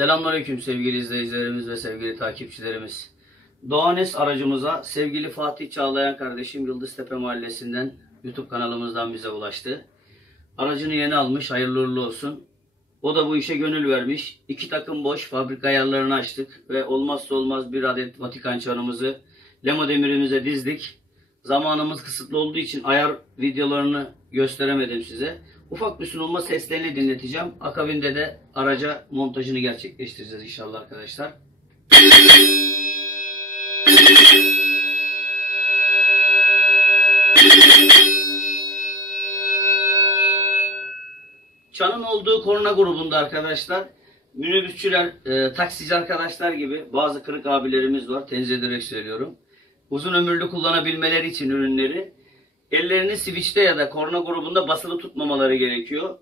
Selamünaleyküm sevgili izleyicilerimiz ve sevgili takipçilerimiz. Doğanes aracımıza sevgili Fatih Çağlayan kardeşim Yıldıztepe Mahallesi'nden YouTube kanalımızdan bize ulaştı. Aracını yeni almış, hayırlı uğurlu olsun. O da bu işe gönül vermiş. 2 takım boş fabrika ayarlarını açtık ve olmazsa olmaz bir adet Vatikan çanımızı Lemo demirimize dizdik. Zamanımız kısıtlı olduğu için ayar videolarını gösteremedim size. Ufak bir sunulma seslerini dinleteceğim. Akabinde de araca montajını gerçekleştireceğiz inşallah arkadaşlar. Çanın olduğu korna grubunda arkadaşlar minibüsçüler, taksici arkadaşlar gibi bazı kırık abilerimiz var. Tenzih ederek söylüyorum. Uzun ömürlü kullanabilmeleri için ürünleri ellerini switch'te ya da korna grubunda basılı tutmamaları gerekiyor.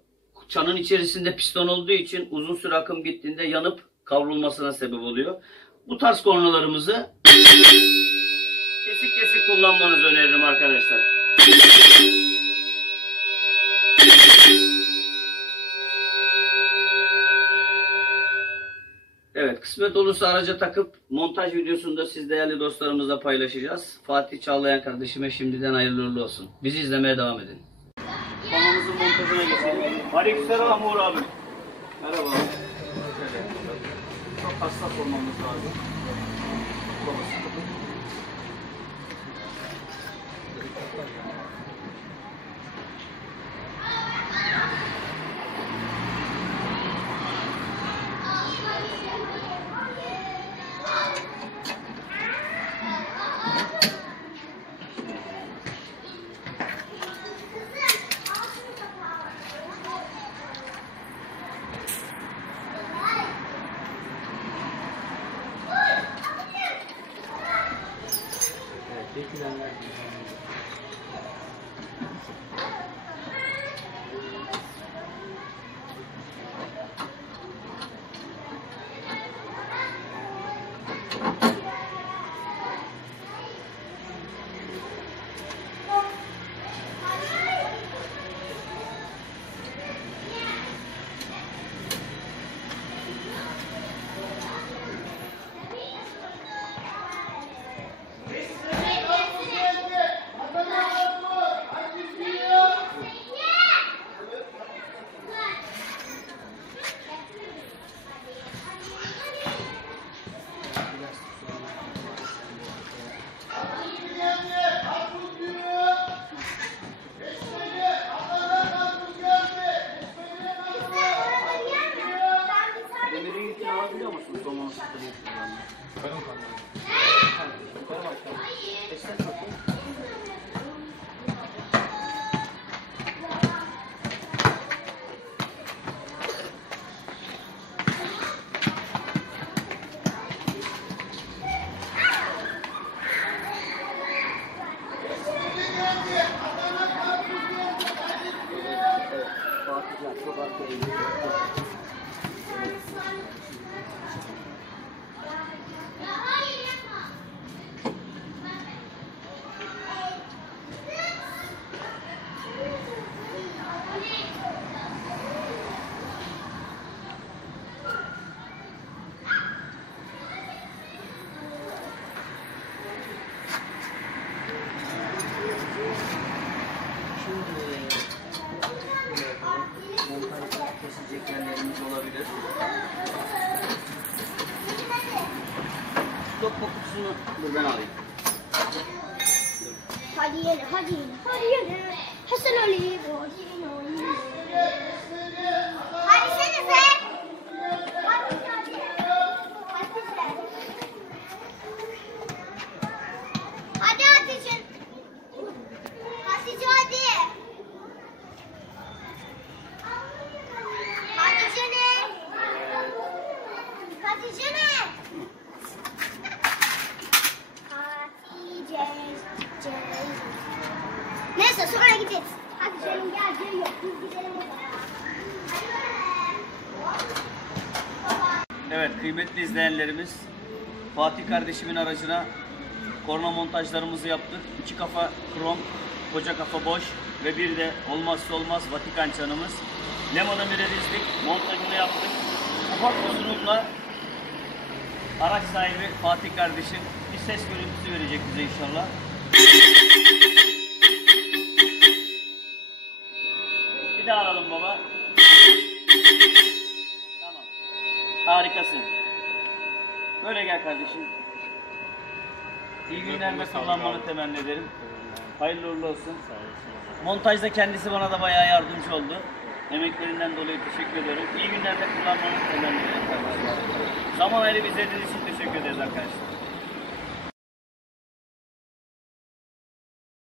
Çanın içerisinde piston olduğu için uzun süre akım gittiğinde yanıp kavrulmasına sebep oluyor. Bu tarz kornalarımızı kesik kesik kullanmanızı öneririm arkadaşlar. Evet, kısmet olursa araca takıp montaj videosunda siz değerli dostlarımızla paylaşacağız. Fatih Çağlayan kardeşime şimdiden hayırlı uğurlu olsun. Bizi izlemeye devam edin. Konumuzun montajına geçelim. Aleykümselam Uğur abi. Merhaba. Çok hassas olmamız lazım. Kesilecek yerlerimiz olabilir. Lokma kutusunu dur ben alayım. Hadi yine, hadi yine, hadi yine. Hasan Ali, hadi sene sen. Hadi Hatice. Hatice hadi. Hatice ne? Hatice ne? Neyse sonra gideceğiz. Hadi canım gel yok. Biz gidelim o zaman. Evet kıymetli izleyenlerimiz, Fatih kardeşimin aracına korna montajlarımızı yaptık. 2 kafa krom, koca kafa boş ve bir de olmazsa olmaz Vatikan çanımız. Lemon'a dizdik, montajını yaptık. ufak bir sunumla araç sahibi Fatih kardeşim bir ses görüntüsü verecek bize inşallah. Bir daha alalım baba. Tamam. Harikasın. Böyle gel kardeşim. İyi günlerde kullanmanı temenni ederim. Hayırlı uğurlu olsun. Montajda kendisi bana da bayağı yardımcı oldu. Emeklerinden dolayı teşekkür ederim. İyi günlerde kullanmanı temenni ederim kardeşim. Zaman ayırıp izlediğiniz için teşekkür ederiz arkadaşlar.